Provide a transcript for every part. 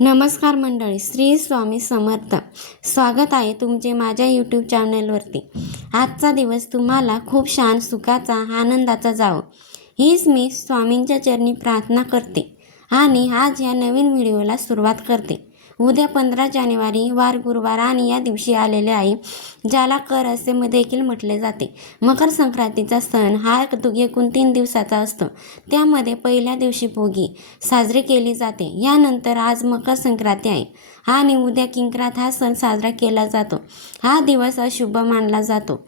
नमस्कार मंडळी श्री स्वामी समर्थ. स्वागत आहे तुमचे माझ्या यूट्यूब चॅनलवरती आजचा दिवस तुम्हाला खूप शान सुखाचा आनंदाचा जावो. हीच मी स्वामींच्या चरणी प्रार्थना करते आणि आज या नवीन व्हिडिओला सुरुवात करते. उद्या पंधरा जानेवारी वार गुरुवार आणि या दिवशी आलेले आहे ज्याला कर असे देखील म्हटले जाते. मकर संक्रांतीचा सण हा दु- एकूण तीन दिवसाचा असतो. त्यामध्ये पहिल्या दिवशी भोगी साजरी केली जाते. यानंतर आज मकर संक्रांती आहे. आणि उद्या किंक्रात हा सण साजरा केला जातो. हा दिवस अशुभ मानला जातो.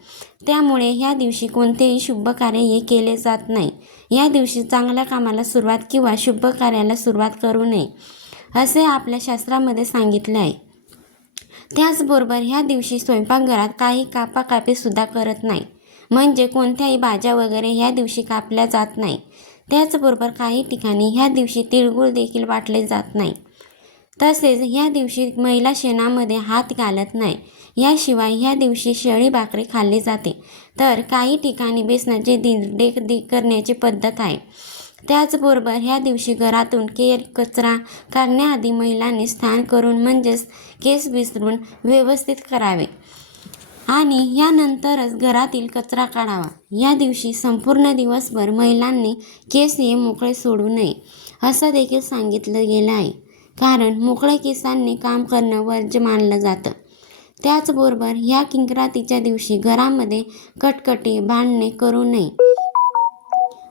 त्यामुळे ह्या दिवशी कोणतेही शुभ कार्य हे केले जात नाही. या दिवशी चांगल्या कामाला सुरुवात किंवा शुभ कार्याला सुरुवात करू नये. असे आपल्या शास्त्रामध्ये सांगितले आहे. त्याचबरोबर ह्या दिवशी स्वयंपाकघरात काही कापाकापीसुद्धा करत नाही. म्हणजे कोणत्याही भाज्या वगैरे ह्या दिवशी कापल्या जात नाही. त्याचबरोबर काही ठिकाणी ह्या दिवशी तिळगुळ देखील वाटले जात नाही. तसेच ह्या दिवशी महिला शेणामध्ये हात घालत नाही. याशिवाय ह्या दिवशी शेळी भाकरी खाल्ली जाते. तर काही ठिकाणी बेसनाचे दिंडे करण्याची पद्धत आहे. त्याचबरोबर ह्या दिवशी घरातून केर कचरा काढण्याआधी महिलांनी स्नान करून म्हणजेच केस विसरून व्यवस्थित करावे. आणि यानंतरच घरातील कचरा काढावा. या दिवशी संपूर्ण दिवसभर महिलांनी केस हे मोकळे सोडू नये असं देखील सांगितलं गेलं आहे. कारण मोकळ्या केसांनी काम करणं वर्ज्य मानलं जातं. त्याचबरोबर ह्या किंक्रातीच्या दिवशी घरामध्ये कटकटी भांडणे करू नये.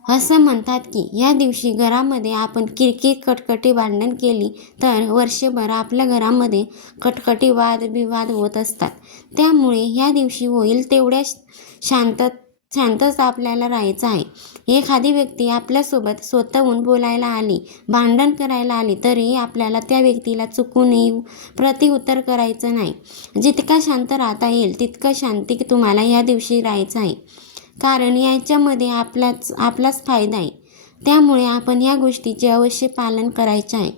असं म्हणतात की या दिवशी घरामध्ये आपण किरकिर कटकटी भांडण केली तर वर्षभर आपल्या घरामध्ये कटकटी वाद विवाद होत असतात. त्यामुळे ह्या दिवशी होईल तेवढ्या शांत शांतच आपल्याला राहायचं आहे. एखादी व्यक्ती आपल्यासोबत स्वतःहून बोलायला आली भांडण करायला आली तरी आपल्याला त्या व्यक्तीला चुकूनही प्रतिउत्तर करायचं नाही. जितका शांत राहता येईल तितकं शांती तुम्हाला ह्या दिवशी राहायचं आहे. कारण याच्यामध्ये आपलाच आपलाच फायदा आहे. त्यामुळे आपण या गोष्टीचे अवश्य पालन करायचे आहे.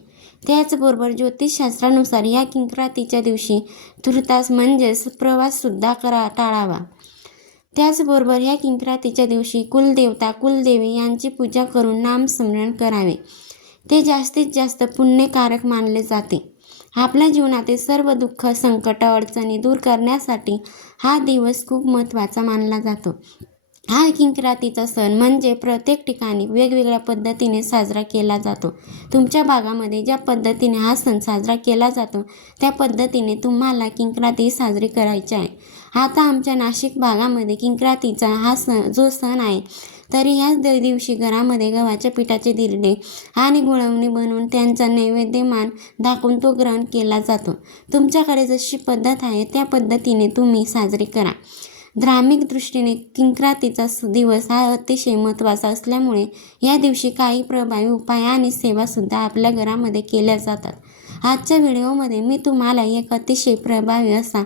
त्याचबरोबर ज्योतिषशास्त्रानुसार या किंक्रातीच्या दिवशी तुर्तास म्हणजेच प्रवाससुद्धा करा टाळावा. त्याचबरोबर या किंक्रातीच्या दिवशी कुलदेवता कुलदेवी यांची पूजा करून नामस्मरण करावे. ते जास्तीत जास्त पुण्यकारक मानले जाते. आपल्या जीवनातील सर्व दुःख संकट अडचणी दूर करण्यासाठी हा दिवस खूप महत्त्वाचा मानला जातो. हा किंक्रातीचा सण म्हणजे प्रत्येक ठिकाणी वेगवेगळ्या पद्धतीने साजरा केला जातो. तुमच्या भागामध्ये ज्या पद्धतीने हा सण साजरा केला जातो त्या पद्धतीने तुम्हाला किंक्राती साजरी करायची आहे. आता आमच्या नाशिक भागामध्ये किंक्रातीचा हा सण जो सण आहे तरी ह्याच दिवशी घरामध्ये गव्हाच्या पिठाचे दिरडे आणि गुळवणी बनवून त्यांचा नैवेद्यमान दाखवून तो ग्रहण केला जातो. तुमच्याकडे जशी पद्धत आहे त्या पद्धतीने तुम्ही साजरी करा. धार्मिक दृष्टीने किंक्रातीचा दिवस हा अतिशय महत्त्वाचा असल्यामुळे या दिवशी काही प्रभावी उपाय आणि सेवासुद्धा आपल्या घरामध्ये केल्या जातात. आजच्या व्हिडिओमध्ये मी तुम्हाला एक अतिशय प्रभावी असा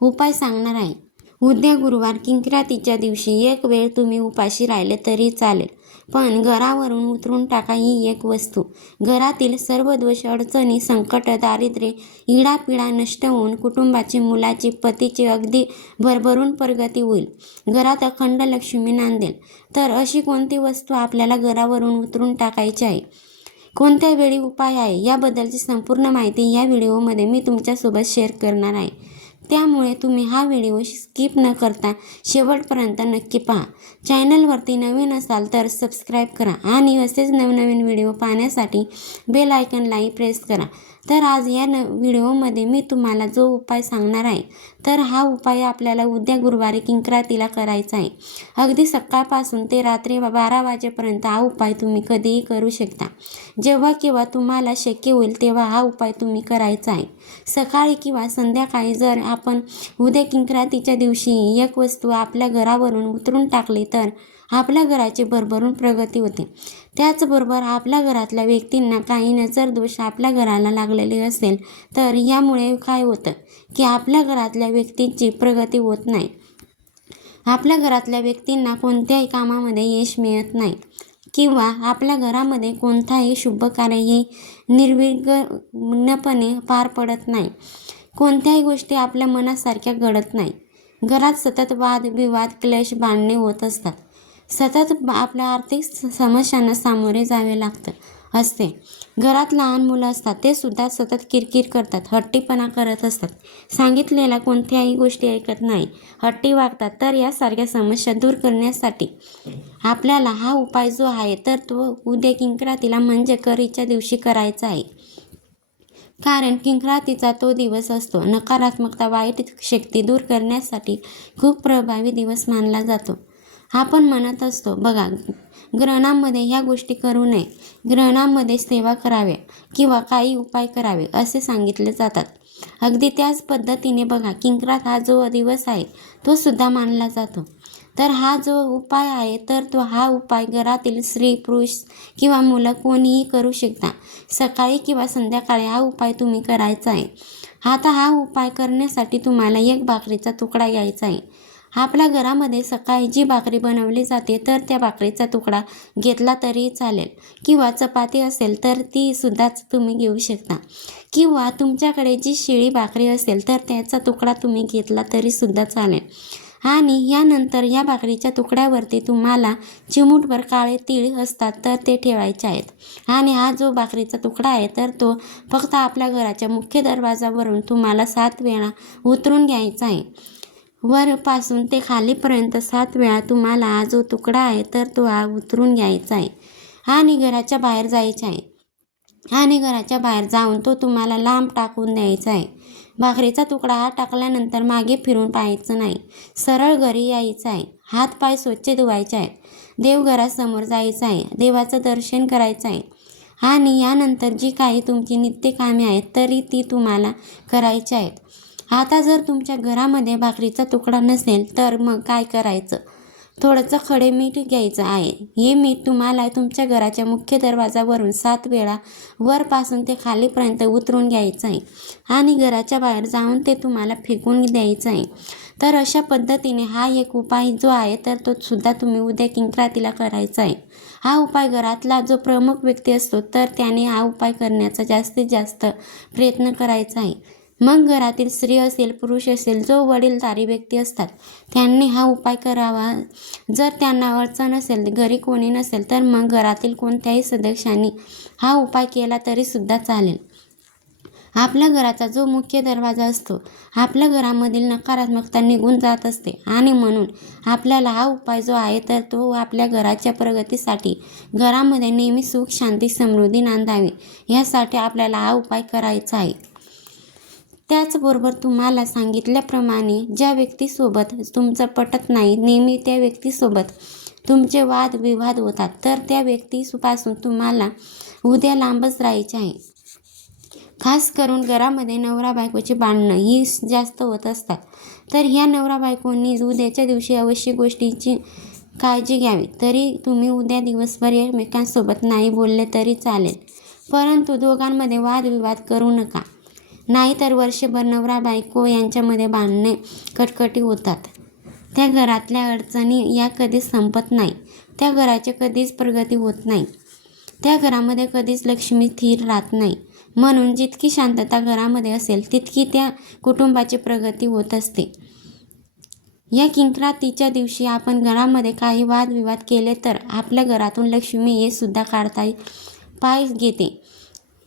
उपाय सांगणार आहे. उद्या गुरुवार किंक्रातीच्या दिवशी एक वेळ तुम्ही उपाशी राहिले तरी चालेल. पण घरावरून उतरून टाका ही एक वस्तू. घरातील सर्व दोष अडचणी संकट दारिद्र्य इडापिडा नष्ट होऊन कुटुंबाची मुलाची पतीची अगदी भरभरून प्रगती होईल. घरात अखंड लक्ष्मी नांदेल. तर अशी कोणती वस्तू आपल्याला घरावरून उतरून टाकायची आहे? कोणत्या वेळी उपाय आहे? याबद्दलची संपूर्ण माहिती या व्हिडिओमध्ये मी तुमच्यासोबत शेअर करणार आहे. त्यामुळे तुम्ही हा व्हिडिओ स्किप न करता शेवटपर्यंत नक्की पहा. चॅनलवरती नवीन असाल तर सबस्क्राईब करा आणि असेच नवनवीन व्हिडिओ पाहण्यासाठी बेल आयकनलाही प्रेस करा. तर आज या न व्हिडिओमध्ये मी तुम्हाला जो उपाय सांगणार आहे तर हा उपाय आपल्याला उद्या गुरुवारी किंक्रातीला करायचा आहे. अगदी सकाळपासून ते रात्री बारा वाजेपर्यंत हा उपाय तुम्ही कधीही करू शकता. जेव्हा केव्हा तुम्हाला शक्य होईल तेव्हा हा उपाय तुम्ही करायचा आहे. सकाळी किंवा संध्याकाळी जर आपण उद्या किंक्रातीच्या दिवशी एक वस्तू आपल्या घरावरून उतरून टाकली तर आपल्या घराची भरभरून प्रगती होते. त्याचबरोबर आपल्या घरातल्या व्यक्तींना काही नजर दोष आपल्या घराला लागलेले असेल तर यामुळे काय होतं की आपल्या घरातल्या व्यक्तींची प्रगती होत नाही. आपल्या घरातल्या व्यक्तींना कोणत्याही कामामध्ये यश मिळत नाही किंवा आपल्या घरामध्ये कोणताही शुभ कार्यही निर्विघ्नपणे पार पडत नाही. कोणत्याही गोष्टी आपल्या मनासारख्या घडत नाही. घरात सतत वाद विवाद क्लेश बांधणे होत असतात. सतत आपल्या आर्थिक स- समस्यांना सामोरे जावे लागतं असते. घरात लहान मुलं असतात ते सुद्धा सतत किरकिर करतात हट्टीपणा करत असतात. सांगितलेल्या कोणत्याही गोष्टी ऐकत नाही हट्टी वागतात. तर यासारख्या समस्या दूर करण्यासाठी आपल्याला हा उपाय जो आहे तर तो उद्या किंक्रातीला म्हणजे करीच्या दिवशी करायचा आहे. कारण किंकरातीचा तो दिवस असतो. नकारात्मकता वाईट शक्ती दूर करण्यासाठी खूप प्रभावी दिवस मानला जातो. आपण म्हणत असतो बघा ग्रहणामध्ये ह्या गोष्टी करू नये. ग्रहणामध्ये सेवा कराव्या किंवा काही उपाय करावे असे सांगितले जातात. अगदी त्याच पद्धतीने बघा किंकरात हा जो दिवस आहे तो सुद्धा मानला जातो. तर हा जो उपाय आहे तर तो हा उपाय घरातील स्त्री पुरुष किंवा मुलं कोणीही करू शकता. सकाळी किंवा संध्याकाळी हा उपाय तुम्ही करायचा आहे. आता हा उपाय करण्यासाठी तुम्हाला एक भाकरीचा तुकडा घ्यायचा आहे. आपल्या घरामध्ये सकाळी जी भाकरी बनवली जाते तर त्या भाकरीचा तुकडा घेतला तरी चालेल. किंवा चपाती असेल तर ती सुद्धाच तुम्ही घेऊ शकता. किंवा तुमच्याकडे जी शिळी भाकरी असेल तर त्याचा तुकडा तुम्ही घेतला तरी सुद्धा चालेल. आणि यानंतर या भाकरीच्या तुकड्यावरती तुम्हाला चिमूटभर काळे तीळ असतात तर ते ठेवायचे आहेत. आणि हा जो भाकरीचा तुकडा आहे तर तो फक्त आपल्या घराच्या मुख्य दरवाजावरून तुम्हाला सात वेळा उतरून घ्यायचा आहे. वरपासून ते खालीपर्यंत सात वेळा तुम्हाला जो तुकडा आहे तर तो हा उतरून घ्यायचा आहे. आणि घराच्या बाहेर जायचा आहे. आणि घराच्या बाहेर जाऊन तो तुम्हाला लांब टाकून द्यायचा आहे. भाकरीचा तुकडा हा टाकल्यानंतर मागे फिरून पाहायचं नाही. सरळ घरी यायचं आहे. हातपाय स्वच्छ धुवायचे आहेत. देवघरासमोर जायचं आहे. देवाचं दर्शन करायचं आहे. आणि यानंतर जी काही तुमची नित्यकामे आहेत तरी ती तुम्हाला करायची आहेत. आता जर तुमच्या घरामध्ये भाकरीचा तुकडा नसेल तर मग काय करायचं? थोडंसं खडे मीठ घ्यायचं आहे. हे मीठ तुम्हाला तुमच्या घराच्या मुख्य दरवाजावरून सात वेळा वरपासून ते खालीपर्यंत उतरून घ्यायचं आहे. आणि घराच्या बाहेर जाऊन ते तुम्हाला फेकून द्यायचं आहे. तर अशा पद्धतीने हा एक उपाय जो आहे तर तो सुद्धा तुम्ही उद्या किंक्रातीला करायचा आहे. हा उपाय घरातला जो प्रमुख व्यक्ती असतो तर त्याने हा उपाय करण्याचा जास्तीत जास्त प्रयत्न करायचा आहे. मग घरातील स्त्री असेल पुरुष असेल जो वडीलधारी व्यक्ती असतात त्यांनी हा उपाय करावा. जर त्यांना अडचण असेल घरी कोणी नसेल तर मग घरातील कोणत्याही सदस्यांनी हा उपाय केला तरीसुद्धा चालेल. आपल्या घराचा जो मुख्य दरवाजा असतो आपल्या घरामधील नकारात्मकता निघून जात असते आणि म्हणून आपल्याला हा उपाय जो आहे तर तो आपल्या घराच्या प्रगतीसाठी घरामध्ये नेहमी सुख शांती समृद्धी नांदावी. यासाठी आपल्याला हा उपाय करायचा आहे. त्याचबरोबर तुम्हाला सांगितल्याप्रमाणे ज्या व्यक्तीसोबत तुमचं पटत नाही नेहमी त्या व्यक्तीसोबत तुमचे वादविवाद होतात तर त्या व्यक्तीपासून तुम्हाला उद्या लांबच राहायचे आहे. खास करून घरामध्ये नवरा बायकोची भांडणं ही जास्त होत असतात. तर ह्या नवरा बायकोंनी उद्याच्या दिवशी अवश्य गोष्टीची काळजी घ्यावी. तरी तुम्ही उद्या दिवसभर एकमेकांसोबत नाही बोलले तरी चालेल. परंतु दोघांमध्ये वादविवाद करू नका. नाहीतर वर्षभर नवरा बायको यांच्यामध्ये भांडणे कटकटी होतात. त्या घरातल्या अडचणी या कधीच संपत नाही. त्या घराची कधीच प्रगती होत नाही. त्या घरामध्ये कधीच लक्ष्मी स्थिर राहत नाही. म्हणून जितकी शांतता घरामध्ये असेल तितकी त्या कुटुंबाची प्रगती होत असते. या किंक्रातीच्या दिवशी आपण घरामध्ये काही वादविवाद केले तर आपल्या घरातून लक्ष्मी हे सुद्धा काढता पाय घेते.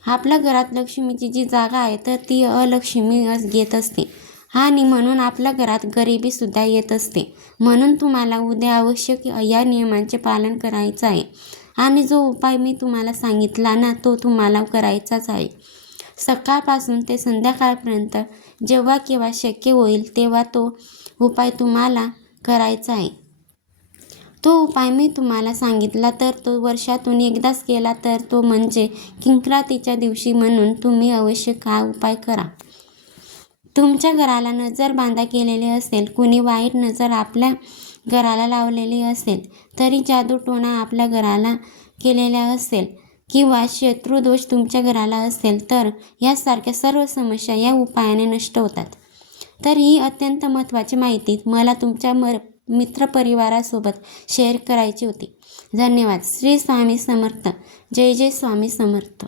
आपल्या घरात लक्ष्मीची जी जागा आहे तर ती अलक्ष्मी घेत असते. आणि म्हणून आपल्या घरात गरिबीसुद्धा येत असते. म्हणून तुम्हाला उद्या आवश्यक या नियमांचे पालन करायचं आहे. आणि जो उपाय मी तुम्हाला सांगितला ना तो तुम्हाला करायचाच आहे. सकाळपासून ते संध्याकाळपर्यंत जेव्हा केव्हा शक्य होईल तेव्हा तो उपाय तुम्हाला करायचा आहे. तो उपाय मी तुम्हाला सांगितला तर तो वर्षातून एकदाच केला तर तो म्हणजे किंक्रातीच्या दिवशी म्हणून तुम्ही अवश्य हा उपाय करा. तुमच्या घराला नजर बांधा केलेली असेल कुणी वाईट नजर आपल्या घराला लावलेली असेल तरी जादूटोणा आपल्या घराला केलेल्या असेल किंवा शत्रुदोष तुमच्या घराला असेल तर यासारख्या सर्व समस्या या उपायाने नष्ट होतात. तर ही अत्यंत महत्त्वाची माहिती. मला तुमच्या मर मित्रपरिवारासोबत शेअर करायची होती. धन्यवाद. श्री स्वामी समर्थ. जय जय स्वामी समर्थ.